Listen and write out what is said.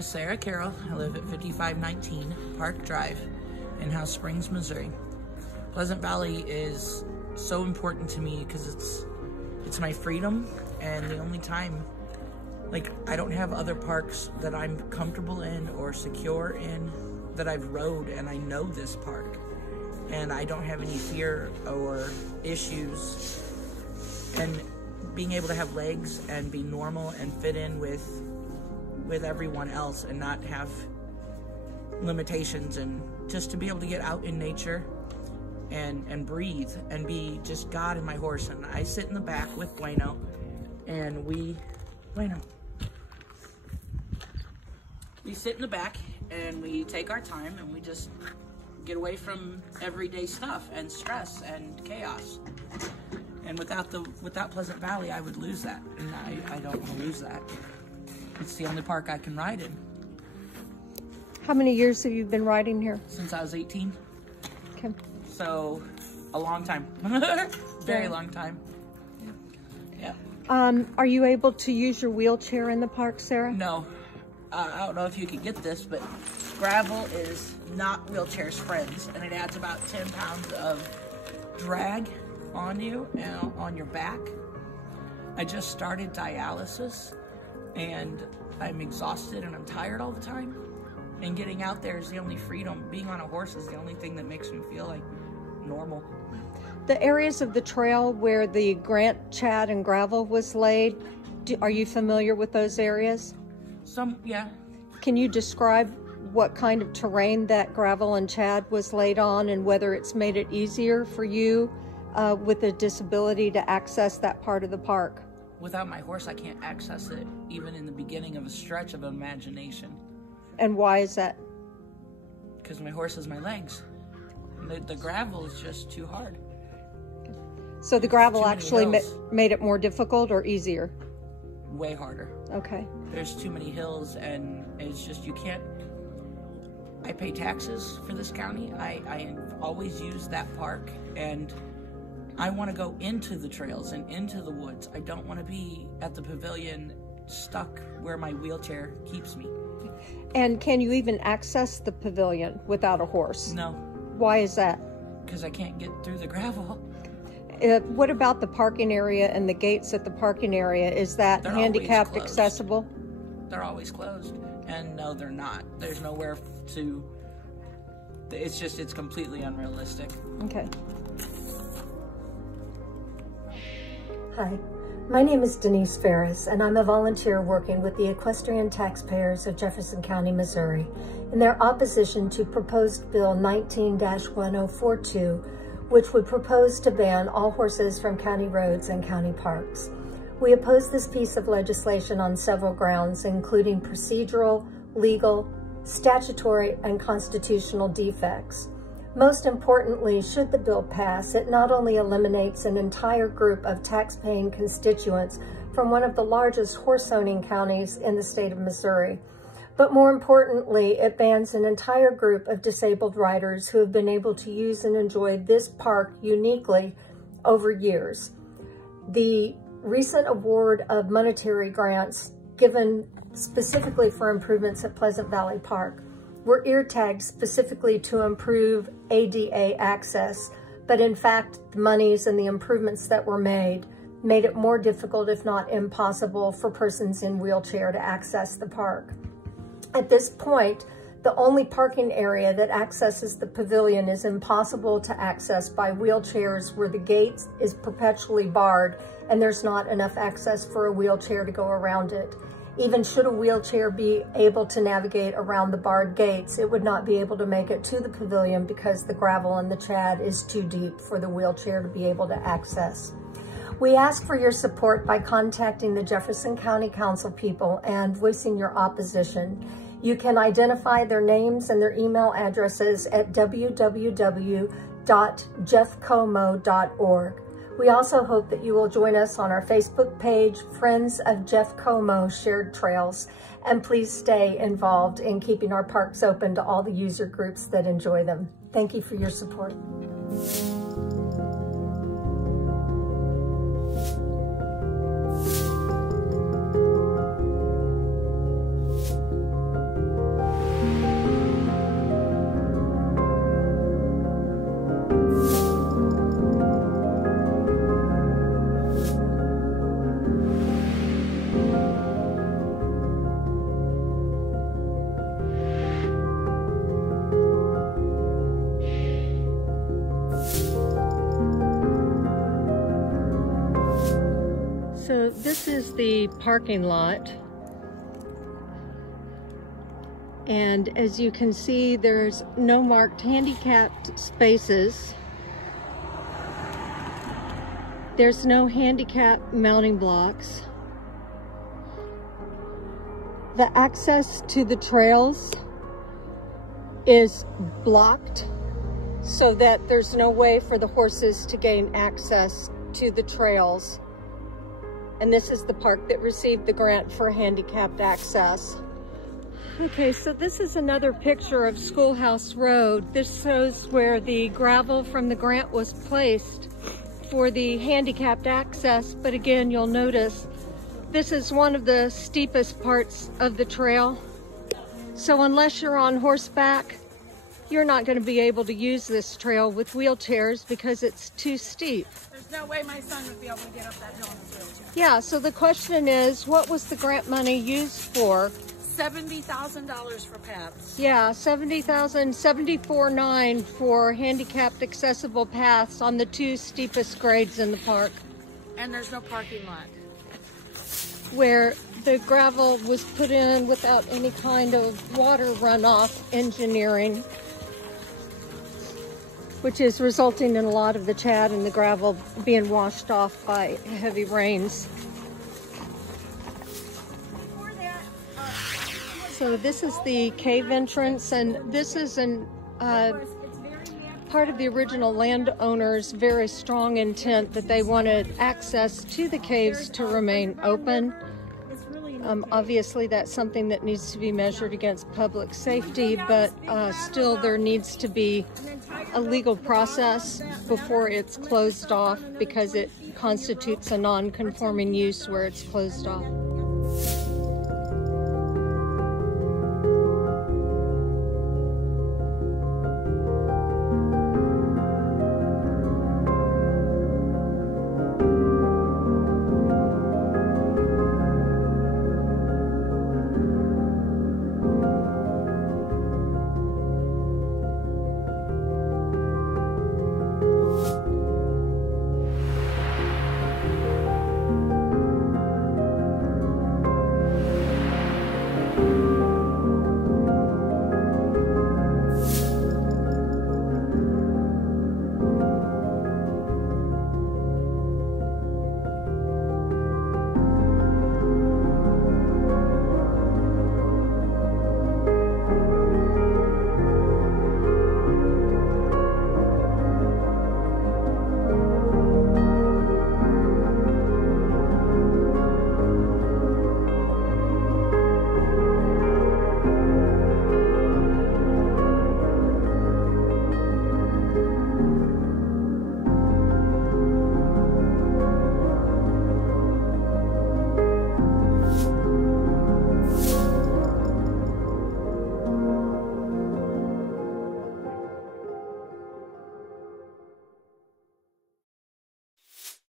Sarah Carroll. I live at 5519 Park Drive in House Springs, Missouri. Pleasant Valley is so important to me because it's my freedom, and the only time, like, I don't have other parks that I'm comfortable in or secure in that I've rode, and I know this park, and I don't have any fear or issues, and being able to have legs and be normal and fit in with everyone else and not have limitations, and just to be able to get out in nature and breathe and be just God and my horse. And I sit in the back with Bueno, and we sit in the back and we take our time and we just get away from everyday stuff and stress and chaos. And without Pleasant Valley, I would lose that, and I don't want to lose that. It's the only park I can ride in. How many years have you been riding here? Since I was 18. Okay. So, a long time. Very long time. Yeah. Are you able to use your wheelchair in the park, Sarah? No. I don't know if you can get this, but gravel is not wheelchairs' friends, and it adds about 10 pounds of drag on you and on your back. I just started dialysis, and I'm exhausted and I'm tired all the time. And getting out there is the only freedom. Being on a horse is the only thing that makes me feel like normal. The areas of the trail where the Grant, Chad, and gravel was laid, are you familiar with those areas? Yeah. Can you describe what kind of terrain that gravel and Chad was laid on, and whether it's made it easier for you with a disability to access that part of the park? Without my horse, I can't access it, even in the beginning of a stretch of imagination. And why is that? Because my horse is my legs. The gravel is just too hard. So the gravel actually made it more difficult or easier? Way harder. Okay. There's too many hills, and it's just, you can't. I pay taxes for this county. I always use that park, and I want to go into the trails and into the woods. I don't want to be at the pavilion stuck where my wheelchair keeps me. And can you even access the pavilion without a horse? No. Why is that? Because I can't get through the gravel. What about the parking area and the gates at the parking area? Is that handicapped accessible? They're always closed. And no, they're not. There's nowhere to... It's completely unrealistic. Okay. Hi, My name is Denise Ferris, and I'm a volunteer working with the equestrian taxpayers of Jefferson County, Missouri, in their opposition to proposed Bill 19-1042, which would propose to ban all horses from county roads and county parks. We oppose this piece of legislation on several grounds, including procedural, legal, statutory, and constitutional defects. Most importantly, should the bill pass, it not only eliminates an entire group of tax-paying constituents from one of the largest horse-owning counties in the state of Missouri, but more importantly, it bans an entire group of disabled riders who have been able to use and enjoy this park uniquely over years. The recent award of monetary grants given specifically for improvements at Pleasant Valley Park were ear tagged specifically to improve ADA access, but in fact, the monies and the improvements that were made it more difficult, if not impossible, for persons in wheelchair to access the park. At this point, the only parking area that accesses the pavilion is impossible to access by wheelchairs, where the gate is perpetually barred and there's not enough access for a wheelchair to go around it. Even should a wheelchair be able to navigate around the barred gates, it would not be able to make it to the pavilion because the gravel and the chad is too deep for the wheelchair to be able to access. We ask for your support by contacting the Jefferson County Council people and voicing your opposition. You can identify their names and their email addresses at www.JeffCoMo.org. We also hope that you will join us on our Facebook page, Friends of JeffCoMo Shared Trails, and please stay involved in keeping our parks open to all the user groups that enjoy them. Thank you for your support. So this is the parking lot, and as you can see, there's no marked handicapped spaces. There's no handicapped mounting blocks. The access to the trails is blocked so that there's no way for the horses to gain access to the trails. And this is the park that received the grant for handicapped access. Okay, so this is another picture of Schoolhouse Road. This shows where the gravel from the grant was placed for the handicapped access. But again, you'll notice this is one of the steepest parts of the trail. So unless you're on horseback, you're not going to be able to use this trail with wheelchairs because it's too steep. There's no way my son would be able to get up that hill in his wheelchair. Yeah, so the question is, what was the grant money used for? $70,000 for paths. Yeah, $74,900 for handicapped accessible paths on the two steepest grades in the park. And there's no parking lot. Where the gravel was put in without any kind of water runoff engineering, which is resulting in a lot of the chad and the gravel being washed off by heavy rains. So this is the cave entrance, and this is part of the original landowner's very strong intent that they wanted access to the caves to remain open. Obviously, that's something that needs to be measured against public safety, but still there needs to be a legal process before it's closed off because it constitutes a non-conforming use where it's closed off.